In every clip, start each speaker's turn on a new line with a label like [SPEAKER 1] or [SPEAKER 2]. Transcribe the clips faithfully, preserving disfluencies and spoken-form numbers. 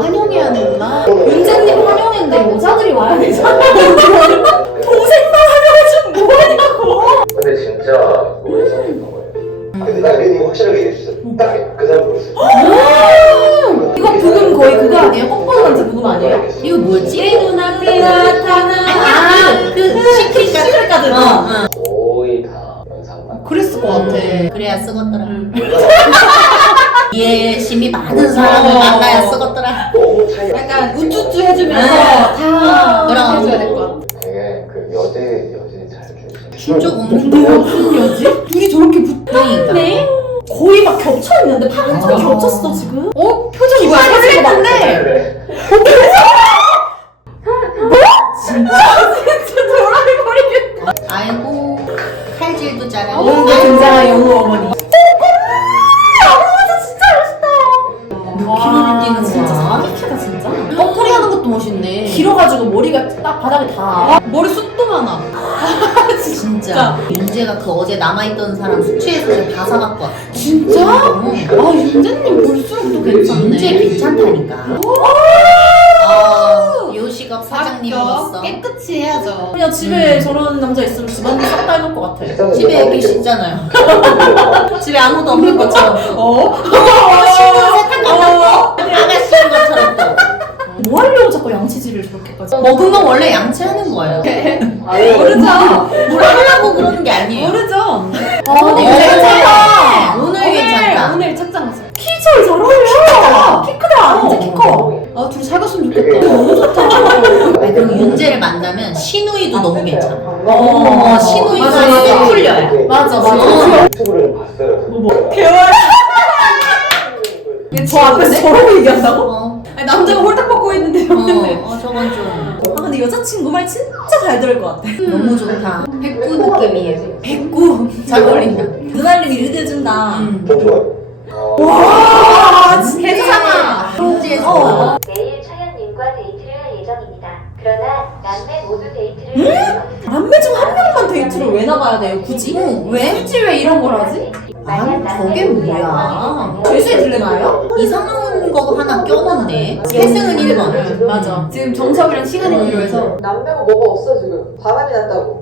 [SPEAKER 1] 환영해야 되구나. 윤재님 환영했는데 여자들이 와야 되잖아. 동생만 환영해주면 뭐하냐고.
[SPEAKER 2] 근데 진짜 너무 이상했던 거예요. 근데 딱 레니 확실하게 얘기해주세요. 딱 그 사람 보였어요.
[SPEAKER 1] 이거 부금 거의 그거 아니에요? 뻑뻑한지 부금 아니에요?
[SPEAKER 3] 이거 뭐지?
[SPEAKER 1] 내 눈앞에 나타나.
[SPEAKER 3] 아, 그 시크릿
[SPEAKER 1] 시크릿
[SPEAKER 3] 어, 어.
[SPEAKER 2] 거의 다 영상만.
[SPEAKER 1] 그랬을 것 같아.
[SPEAKER 3] 그래야 쓰겄더라.
[SPEAKER 1] 음.
[SPEAKER 3] 이해심이 많은 사람을 만나야 쓰겄더라.
[SPEAKER 2] 너무 차이가
[SPEAKER 1] 약간 우쭈쭈 해주면서
[SPEAKER 3] 아,
[SPEAKER 1] 다
[SPEAKER 3] 그럼.
[SPEAKER 1] 해줘야 될 것 같아.
[SPEAKER 2] 되게 그 여제 여제 잘 주시는.
[SPEAKER 3] 진짜 없는데
[SPEAKER 1] 무슨 여지? 둘이 저렇게 붙네?
[SPEAKER 3] 네?
[SPEAKER 1] 거의 막 겹쳐있는데 팔짱 겹쳤어 지금? 어? 표정이 뭐야?
[SPEAKER 3] 설렜는데?
[SPEAKER 2] 네.
[SPEAKER 1] 진짜 저라리 버리겠다.
[SPEAKER 3] 아이고 칼질도 잘하고.
[SPEAKER 1] 영웅 등장한 영웅 어머니.
[SPEAKER 3] 키로를 뛰는
[SPEAKER 1] 진짜
[SPEAKER 3] 거야.
[SPEAKER 1] 사기캐다 진짜.
[SPEAKER 3] 뻐꾸리 하는 것도 멋있네.
[SPEAKER 1] 길어가지고 머리가 딱 바닥에 다. 머리 숱도 많아.
[SPEAKER 3] 진짜. 윤재가 그 어제 남아있던 사람 숙취해서 지금 다 사갖고 왔어.
[SPEAKER 1] 진짜? 아 윤재님 볼수록 또 괜찮네.
[SPEAKER 3] 윤재 괜찮다니까. 아, 요식업 사장님으로서
[SPEAKER 1] 깨끗이 해야죠. 그냥 집에 저런 남자 있으면 집안일 싹 다 해놓을 것 같아.
[SPEAKER 3] 집에 계시잖아요. 집에 아무도 없는 것처럼.
[SPEAKER 1] 어?
[SPEAKER 3] 신문 세탁하고 아가씨인 것처럼 또.
[SPEAKER 1] 뭐 하려고 자꾸 양치질을 저렇게까지?
[SPEAKER 3] 먹은 건 원래 양치하는 거예요.
[SPEAKER 1] 모르죠.
[SPEAKER 3] 뭘 하려고 그러는 게 아니에요.
[SPEAKER 1] 모르죠.
[SPEAKER 3] 아,
[SPEAKER 1] 근데
[SPEAKER 3] 오늘
[SPEAKER 1] 괜찮다.
[SPEAKER 3] 오늘 괜찮다.
[SPEAKER 1] 오늘 착장 왔어. 키 제일 잘 어울려. 키 크다. 키 크다. 진짜 키 커. 아 둘이 잘 갔으면 좋겠다. 너무 좋다.
[SPEAKER 3] 아니, 그럼 윤재를 만나면 신우이도 너무 괜찮아.
[SPEAKER 1] 어,
[SPEAKER 3] 신우이도
[SPEAKER 1] 맞아,
[SPEAKER 3] 또
[SPEAKER 1] 맞아.
[SPEAKER 3] 풀려요.
[SPEAKER 1] 맞아 맞아.
[SPEAKER 2] 유튜브를 봤어요.
[SPEAKER 1] 뭐 개월. 저 앞에서 저러고 얘기한다고?
[SPEAKER 3] 어,
[SPEAKER 1] 아니, 남자가 홀딱 벗고 있는데 이러는데.
[SPEAKER 3] 어, 어, 저건 좀
[SPEAKER 1] 아 근데 여자친구 말 진짜 잘 들을 것 같아.
[SPEAKER 3] 너무 좋다. 백구 느낌이에요.
[SPEAKER 1] 백구 잘 어울린다. 그날은 일해준다.
[SPEAKER 3] 음.
[SPEAKER 2] 좀 좋아요.
[SPEAKER 1] 와 세상아.
[SPEAKER 3] 윤재에서
[SPEAKER 1] 어.
[SPEAKER 4] 내일 차연님과 데이트를 할 예정입니다. 그러나 남매 모두 데이트를 할
[SPEAKER 1] 남매 중 한 명만 데이트를 왜 나가야 돼요 굳이?
[SPEAKER 3] 어, 왜?
[SPEAKER 1] 굳이 왜 이런 걸 하지?
[SPEAKER 3] 아니 저게 뭐야?
[SPEAKER 1] 죄수의 딜레마예요?
[SPEAKER 3] 이상한 거 하나 껴놓네. 세승은 일 번.
[SPEAKER 1] 맞아. 지금 정석이랑 시간이 필요해서.
[SPEAKER 5] 남배고 뭐가 없어 지금. 바람이 났다고.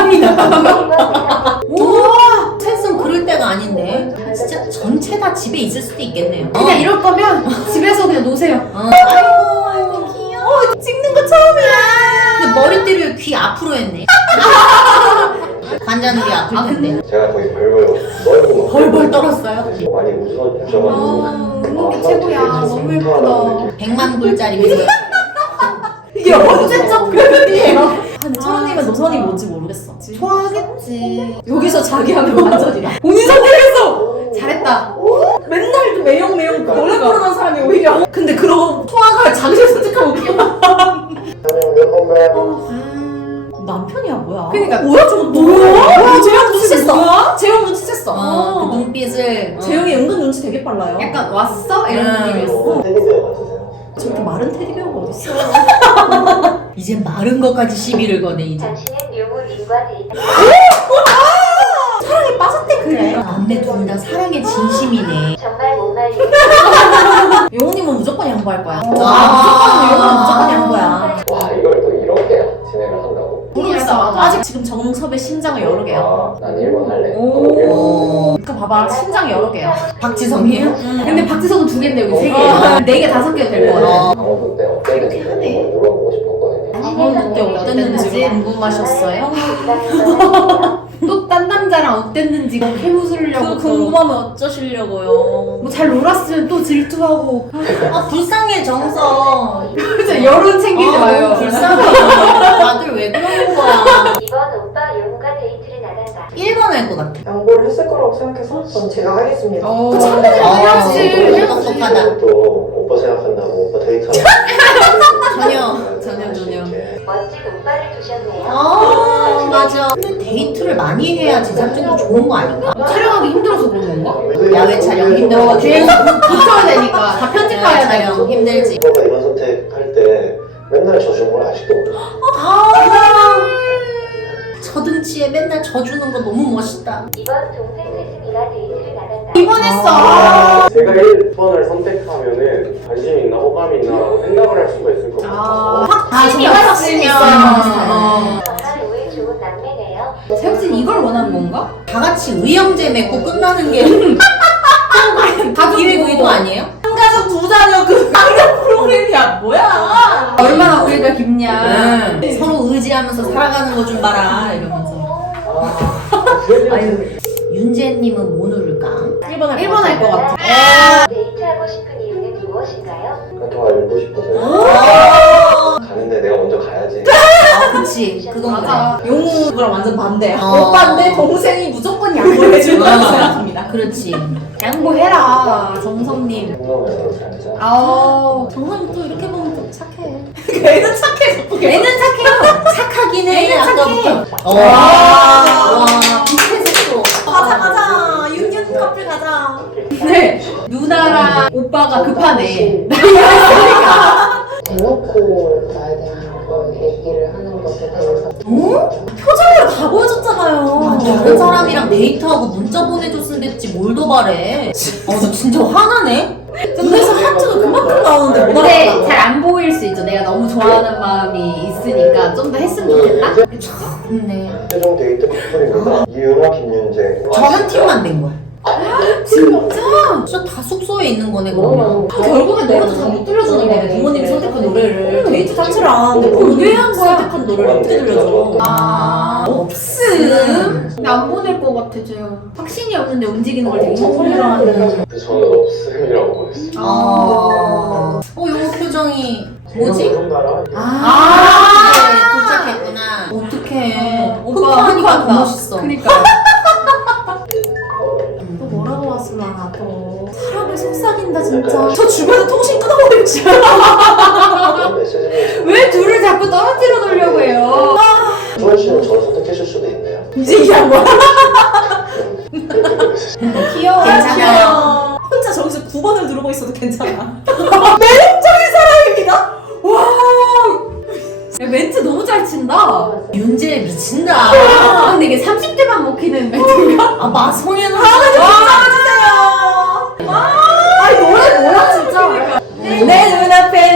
[SPEAKER 3] 우와! 세승 그럴 때가 아닌데. 진짜 전체 다 집에 있을 수도 있겠네요.
[SPEAKER 1] 그냥 이럴 거면 집에서 그냥 노세요.
[SPEAKER 3] 어. 아이고 아이고 귀여워.
[SPEAKER 1] 어, 찍는 거 처음이야.
[SPEAKER 3] 근데 머리띠를 귀 앞으로 했네. 관자놀이 아플 텐데.
[SPEAKER 2] 제가 거의 벌벌 떨고 막
[SPEAKER 1] 벌벌 떨었어요.
[SPEAKER 2] 많이 웃어 주셔가지고
[SPEAKER 1] 아, 웃는 게
[SPEAKER 2] 아,
[SPEAKER 1] 최고야.
[SPEAKER 2] 되게
[SPEAKER 1] 너무
[SPEAKER 2] 스윗하다는
[SPEAKER 1] 예쁘다.
[SPEAKER 2] 느낌.
[SPEAKER 3] 백만 불짜리 미소.
[SPEAKER 1] 이게 언제적 표현이에요? 근데 철원님은 노선이 뭔지 모르겠어.
[SPEAKER 3] 좋아하겠지.
[SPEAKER 1] 여기서 자기 하면 완전이야. 본인 선택했어. 잘했다. 맨날 그 매형매형 노래 부르는 사람이 오히려. 근데 그런 통화가 자기를 선택하고 귀여워. 남편이야 뭐야? 그러니까 뭐야 저거 뭐야? 재영 눈치챘어. 재영 눈치챘어.
[SPEAKER 3] 어, 그 눈빛을. 어.
[SPEAKER 1] 재영이 은근 눈치 되게 빨라요. 약간 왔어? 이런
[SPEAKER 3] 음.
[SPEAKER 1] 느낌이었어.
[SPEAKER 2] 테니스에 맞으세요?
[SPEAKER 1] 저렇게 마른 테디베어가 어딨어?
[SPEAKER 3] 이제 마른 것까지 시비를 거네 이제.
[SPEAKER 4] 당신은 유무님과 데이트
[SPEAKER 1] 사랑에 빠졌대 그래.
[SPEAKER 3] 남매 둘 다 사랑의 진심이네.
[SPEAKER 4] 정말 못 말리는
[SPEAKER 1] 영훈님은 무조건 양보할 거야.
[SPEAKER 3] 아.
[SPEAKER 1] 무조건 영훈은 무조건 양보야.
[SPEAKER 2] 와 이걸 또 이렇게 진행을 한다고?
[SPEAKER 1] 모르겠어. 아직 지금 정섭의 심장은 여러 개야.
[SPEAKER 2] 아, 난 일 번 할래.
[SPEAKER 3] 오.
[SPEAKER 1] 그러니까 봐봐 심장 여러 개야.
[SPEAKER 3] 박지성이에요?
[SPEAKER 1] 근데 박지성은 두 개인데 여기 세 개야. 네 개 다섯 개 될 거야.
[SPEAKER 3] 어.
[SPEAKER 2] 강원도 때 어땠는지 한번 물어보고 싶었거든요.
[SPEAKER 1] 강원도 때 어땠는지 궁금하셨어요?
[SPEAKER 6] 또 딴 남자랑 어땠는지 해무스려고
[SPEAKER 1] 그 궁금하면 어쩌시려고요?
[SPEAKER 6] 뭐 잘 놀았으면 또 질투하고
[SPEAKER 3] 아 불쌍해 정성.
[SPEAKER 6] 진짜 여론 챙기지
[SPEAKER 3] 아,
[SPEAKER 6] 마요.
[SPEAKER 3] 너무 불쌍해. 다들 왜 그러는 거야?
[SPEAKER 4] 이번 오빠 용과 데이트를 나간다.
[SPEAKER 3] 일 번 할 것 같아.
[SPEAKER 5] 양보를 했을 거라고 생각해서 전 제가 하겠습니다.
[SPEAKER 6] 어,
[SPEAKER 3] 아,
[SPEAKER 6] 해야지.
[SPEAKER 3] 똑똑하다.
[SPEAKER 2] 또 오빠 생각한다고 오빠 데이트하고
[SPEAKER 3] 전혀, 전혀, 전혀.
[SPEAKER 4] 멋진 오빠를 두셨네요.
[SPEAKER 3] 아 맞아. 근데 데이트를 많이 해야 제작진도 좋은 거 아닌가?
[SPEAKER 6] 촬영하기 힘들어서 그런 건가?
[SPEAKER 3] 야외 촬영 힘들어.
[SPEAKER 6] 뒤에서 붙어야 되니까 다
[SPEAKER 3] 야외
[SPEAKER 6] 편집해야
[SPEAKER 3] 촬영
[SPEAKER 6] 되고
[SPEAKER 3] 힘들지.
[SPEAKER 2] 오빠가 이런 선택할 때 맨날 져준 걸 아직도 모르겠어.
[SPEAKER 3] 아 저 등치에 맨날 져주는 거 너무 멋있다.
[SPEAKER 4] 이번 동생 세승이가 데이트를 나간다.
[SPEAKER 6] 입원했어.
[SPEAKER 7] 제가 일 번을 선택하면은 관심 있나 호감 있나라고 생각을 할 수가 있을 것 같아서
[SPEAKER 6] 확신이 없으면.
[SPEAKER 4] 정말 우애 좋은 남매네요.
[SPEAKER 6] 세혁진 이걸 원하는 건가?
[SPEAKER 3] 다 같이 의형제 맺고 끝나는 게 다 기획 의도 아니에요?
[SPEAKER 1] 한 가족 두 자녀 그 강력 프로그램이야 뭐야?
[SPEAKER 6] 얼마나 우애가 깊냐.
[SPEAKER 3] 응. 서로 의지하면서 살아가는 거 좀 봐라 이러면서. 아유, 윤재님은 뭐 누를까?
[SPEAKER 1] 일 번
[SPEAKER 6] 일 번 할 것 같아.
[SPEAKER 4] 데이트하고 싶은 이유는 무엇인가요?
[SPEAKER 2] 더 알고 싶어서 가는데 내가 먼저 가야지.
[SPEAKER 3] 아, 그치. 그건
[SPEAKER 6] 맞아.
[SPEAKER 1] 용우 그랑 완전 반대야.
[SPEAKER 3] 어.
[SPEAKER 1] 오빠인데 동생이 무조건 양보를 해준다고
[SPEAKER 3] 어.
[SPEAKER 1] 생각합니다.
[SPEAKER 3] 그렇지.
[SPEAKER 6] 양보해라, 정성님.
[SPEAKER 2] 성nom으로 살자.
[SPEAKER 6] 아우.
[SPEAKER 1] 정상이 또 이렇게 보면 또 착해. 걔는 착해.
[SPEAKER 6] 애는 착해요.
[SPEAKER 3] 착하긴 해.
[SPEAKER 6] 애는 착해.
[SPEAKER 3] 아까부터. 어.
[SPEAKER 1] 와.
[SPEAKER 3] 와, 비슷해서 또.
[SPEAKER 1] 가자 가자. 윤윤 커플 가자.
[SPEAKER 6] 네. 누나랑 오빠가 급하네.
[SPEAKER 5] 대놓고 나에 대한 걸 얘기를 하는 것에 대해서
[SPEAKER 1] 표정으로 다 보여줬잖아요.
[SPEAKER 3] 다른 사람이랑 데이트하고 문자 보내줬으면 됐지 뭘 더 바래. 어, 나 진짜 화나네.
[SPEAKER 1] 눈에서 하트가 그만큼 나오는데 못
[SPEAKER 6] 근데
[SPEAKER 1] 알아봤다.
[SPEAKER 6] 잘 안 보일 수 있죠. 내가 너무 좋아하는 마음이 있으니까 좀 더 했으면 좋겠다.
[SPEAKER 3] 좋네.
[SPEAKER 2] 최종 데이트 커플입니다. 이은하, 김윤재.
[SPEAKER 3] 저 한 팀만 낸 거야.
[SPEAKER 6] 진짜?
[SPEAKER 3] 진짜 다 숙소에 있는 거네 그러면.
[SPEAKER 1] 결국엔 노래도 다 못 들려주는 거네. 부모님이 선택한 노래를 데이트 자체를 안 하는데 그걸 왜 한 선택한 노래를 어떻게 들려줘?
[SPEAKER 3] 아,
[SPEAKER 6] 없음. 근데 안 보낼 것 같아, 재영. 확신이 없는데 움직이는 걸 되게 처음이라는.
[SPEAKER 7] 근데 저는 없음이라고 보냈어요.
[SPEAKER 3] 아. 어, 요 표정이 뭐지?
[SPEAKER 7] 누군가랑
[SPEAKER 3] 아, 네, 도착했구나. 어떡해.
[SPEAKER 6] 오빠
[SPEAKER 3] 흑화하니까
[SPEAKER 6] 흑화한다.
[SPEAKER 3] 더 멋있어.
[SPEAKER 6] 그니까.
[SPEAKER 1] 또 뭐라고 왔으나 또 사람을 속삭인다 진짜. 저 주변에 통신 끊어버리고 싶어.
[SPEAKER 2] 메시지를
[SPEAKER 6] 왜 둘을 자꾸 떨어뜨려 놓으려고 해요?
[SPEAKER 2] 수원 씨는 저를 선택해줄 수도 있네요.
[SPEAKER 1] 이제 얘기한 거야.
[SPEAKER 6] 귀여워.
[SPEAKER 3] 괜찮아요.
[SPEAKER 1] 혼자 저기서 구 번을 누르고 있어도 괜찮아. 매력적인 사람입니다. 와.
[SPEAKER 6] 야, 멘트 너무 잘 친다.
[SPEAKER 3] 윤재 미친다.
[SPEAKER 6] 아, 근데 이게 삼십 대만 먹히는 멘트인가?
[SPEAKER 3] 아, 마성현
[SPEAKER 1] 하나 좀 붙잡아주세요. 아이 노래 뭐야 진짜. 내 눈앞에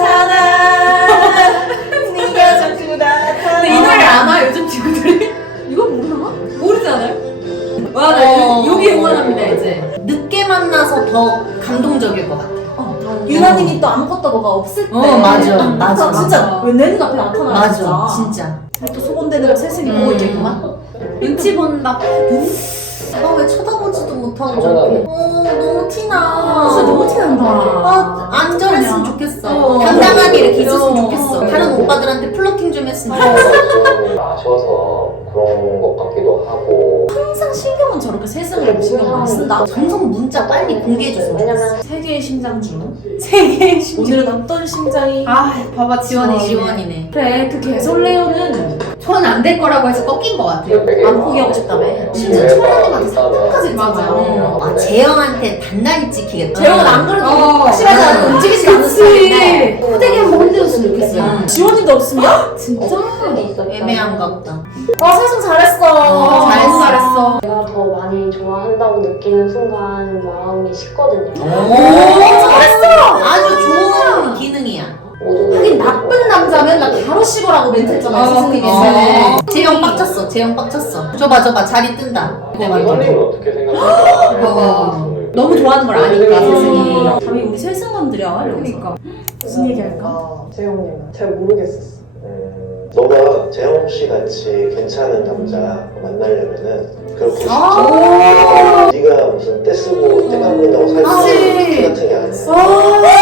[SPEAKER 1] 나타나. 네가 자꾸 나타나.
[SPEAKER 6] 근데 이 노래 아나 요즘 친구들이? 이거 모르나? 모르지 않아요? 와, 나
[SPEAKER 3] 어.
[SPEAKER 6] 요- 여기 응원합니다, 이제.
[SPEAKER 3] 늦게 만나서 더 감동적일 것 같아.
[SPEAKER 1] 유나님이 또 아무것도 뭐가 없을 때.
[SPEAKER 3] 어, 맞아. 맞아,
[SPEAKER 1] 나 진짜
[SPEAKER 6] 맞아.
[SPEAKER 1] 왜 내 눈앞에 나타나.
[SPEAKER 3] 맞아, 진짜.
[SPEAKER 1] 또 소곤대는 거 세심히 보고
[SPEAKER 3] 음.
[SPEAKER 1] 있겠구만.
[SPEAKER 6] 눈치 본다.
[SPEAKER 3] 아, 왜 쳐다보지도 못하고 저렇게. 어, 너무 티나.
[SPEAKER 1] 진짜 너무 티난다.
[SPEAKER 3] 아, 안전했으면 좋겠어.
[SPEAKER 1] 어.
[SPEAKER 3] 당당하게 이렇게 있었으면
[SPEAKER 1] 어.
[SPEAKER 3] 좋겠어. 다른 오빠들한테 플러팅 좀 했으면
[SPEAKER 2] 좀
[SPEAKER 3] 좋겠어.
[SPEAKER 2] 아쉬워서 그런 것 같기도 하고.
[SPEAKER 1] 항상 신경은 저렇게 세심으로 신경 많이 쓴다.
[SPEAKER 3] 정성 문자 빨리 공개해줬으면 좋겠어.
[SPEAKER 4] 왜냐면
[SPEAKER 1] 세 개의 심장 중
[SPEAKER 6] 세 개의 심장.
[SPEAKER 1] 오늘은 어떤 심장이?
[SPEAKER 6] 아, 봐봐, 지원이.
[SPEAKER 3] 지원이네.
[SPEAKER 1] 그래 그 개설레오는
[SPEAKER 6] 저는 안 될 거라고 해서 꺾인 것 같아요.
[SPEAKER 1] 안 포기하고 싶다며. 심지어 초연이한테 상까지
[SPEAKER 6] 맞아.
[SPEAKER 1] 했잖아요.
[SPEAKER 3] 아, 재영한테 단단히 찍히겠다.
[SPEAKER 1] 재영은 안 그래도
[SPEAKER 6] 어.
[SPEAKER 1] 확실하지 않아
[SPEAKER 6] 음.
[SPEAKER 1] 움직이지 않는 스타일인데
[SPEAKER 6] 그치. 호되게 한번 흔들었으면 좋겠어요.
[SPEAKER 3] 음.
[SPEAKER 1] 지원이도 없으면?
[SPEAKER 6] 진짜?
[SPEAKER 3] 애매한가 보다.
[SPEAKER 1] 아 세상 잘했어.
[SPEAKER 6] 어, 잘했어, 잘했어.
[SPEAKER 8] 내가 더 많이 좋아한다고 느끼는 순간 마음이 식거든요.
[SPEAKER 3] 오,
[SPEAKER 1] 잘했어.
[SPEAKER 3] 아주 좋은 기능이야.
[SPEAKER 1] 하긴 나쁜 남자면 나 바로 식어라고 멘트 했잖아.
[SPEAKER 6] 어,
[SPEAKER 1] 스승님이
[SPEAKER 6] 그치.
[SPEAKER 1] 전에.
[SPEAKER 3] 재영 빡쳤어. 재영 빡쳤어. 저봐 저봐 자리 뜬다.
[SPEAKER 7] 선생님은 어떻게 생각할까?
[SPEAKER 6] 어. 너무 좋아하는 걸 아니까, 스승이.
[SPEAKER 1] 감히 우리 세승관들이야.
[SPEAKER 6] 그러니까.
[SPEAKER 1] 무슨 얘기 할까?
[SPEAKER 5] 재영님 잘 모르겠었어.
[SPEAKER 2] 음, 너가 재영 씨 같이 괜찮은 남자 만나려면은 그렇게 쉽지
[SPEAKER 1] 아.
[SPEAKER 2] 않아. 네가 무슨 떼쓰고 떼감는다고 살수 있는
[SPEAKER 1] 그치.
[SPEAKER 2] 같은 게 아니야.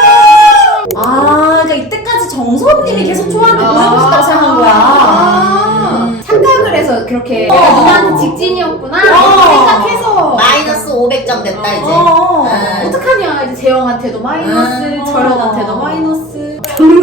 [SPEAKER 1] 아, 그러니까 이때까지 정선님이 계속 좋아하는
[SPEAKER 6] 아.
[SPEAKER 1] 보내고 싶다고 생각한 거야.
[SPEAKER 6] 아, 착각을 해서 그렇게
[SPEAKER 1] 어.
[SPEAKER 6] 내가 누나한테 직진이었구나
[SPEAKER 1] 어.
[SPEAKER 6] 생각해서
[SPEAKER 3] 마이너스 오백 점 됐다 이제.
[SPEAKER 1] 어.
[SPEAKER 3] 아.
[SPEAKER 6] 어떡하냐 이제 재영한테도 마이너스
[SPEAKER 1] 음.
[SPEAKER 6] 저런한테도 마이너스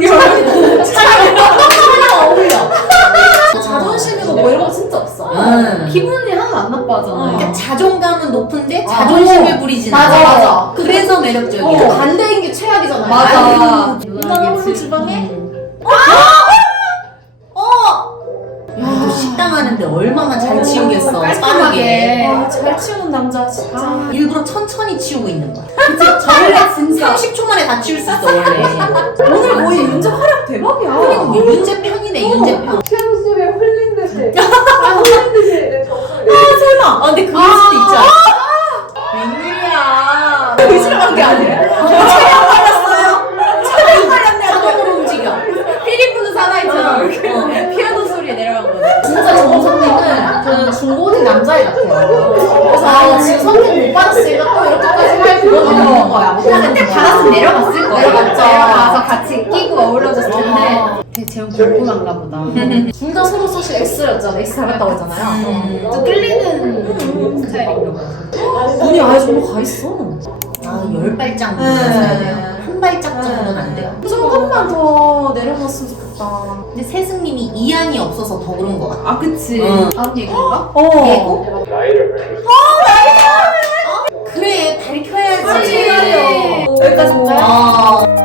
[SPEAKER 1] 어울려. 자존심이고 뭐 이런 거 진짜 없어.
[SPEAKER 3] 음.
[SPEAKER 6] 기분이 하나도 안 나빠하잖아요.
[SPEAKER 3] 그러니까 자존감은 높은데
[SPEAKER 1] 어.
[SPEAKER 3] 자존심을 부리진
[SPEAKER 1] 맞아,
[SPEAKER 3] 않아.
[SPEAKER 1] 맞아.
[SPEAKER 3] 그래서 매력적이야.
[SPEAKER 1] 어, 반대인 게 최악이잖아.
[SPEAKER 6] 맞아.
[SPEAKER 1] 누나가 오늘 주방에?
[SPEAKER 3] 어! 야, 너 식당 하는데 얼마나 잘 치우겠어. 있어. 빠르게.
[SPEAKER 1] 아, 잘 치우는 남자 진짜.
[SPEAKER 3] 아, 일부러 천천히 치우고 있는 거야.
[SPEAKER 6] 원래 진짜
[SPEAKER 3] 삼십 초 만에 다 치울 수 있어 원래.
[SPEAKER 1] 오늘 거의 윤재 활약 대박이야.
[SPEAKER 3] 그리고 윤재 편이네 윤재 편.
[SPEAKER 5] 피아노 소리에 홀린 듯이 홀린 듯이 내 정수를 내
[SPEAKER 1] 설마.
[SPEAKER 3] 아 근데 그럴 수도 있지 않아? 웬일이야.
[SPEAKER 1] 의심한 게 아니라. 촬영 받았어요. 촬영 받았네.
[SPEAKER 3] 자동으로 움직여.
[SPEAKER 6] 피리푸는 사나이처럼 이렇게
[SPEAKER 3] 어, 피아노 소리에 내려간 거네.
[SPEAKER 1] 진짜 정선미는 그 중고딩 남자애 같아요. 그래서 아, 지금 선택 못 받았으니까 또 이렇게까지 할 그건 없는 거야.
[SPEAKER 6] 그때 받았으면 내려갔을 거예요.
[SPEAKER 1] 내려갔죠.
[SPEAKER 6] 내려가서 같이 끼고 어우러졌을 텐데 되게 재훈 궁금한가 보다.
[SPEAKER 1] 둘 다 서로 사실 X였잖아. X 닮았다고 했잖아요.
[SPEAKER 3] 음.
[SPEAKER 6] 또 끌리는 스타일인가 봐.
[SPEAKER 1] 눈이 아예 저로 가 있어.
[SPEAKER 3] 아, 열 발짝 넘어야 돼요. 한 발짝 정도는 안 돼요.
[SPEAKER 1] 조금만 더 내려놨으면 좋겠다.
[SPEAKER 3] 근데 세승님이 이안이 없어서 더 그런 것 같아.
[SPEAKER 6] 아 그치.
[SPEAKER 3] 응.
[SPEAKER 6] 다음 얘기인가?
[SPEAKER 1] 어.
[SPEAKER 3] 예고?
[SPEAKER 7] 나이를 밝힐 수
[SPEAKER 3] 그래, 밝혀야지.
[SPEAKER 6] 맞지.
[SPEAKER 1] 여기까지 볼까요?
[SPEAKER 3] 어.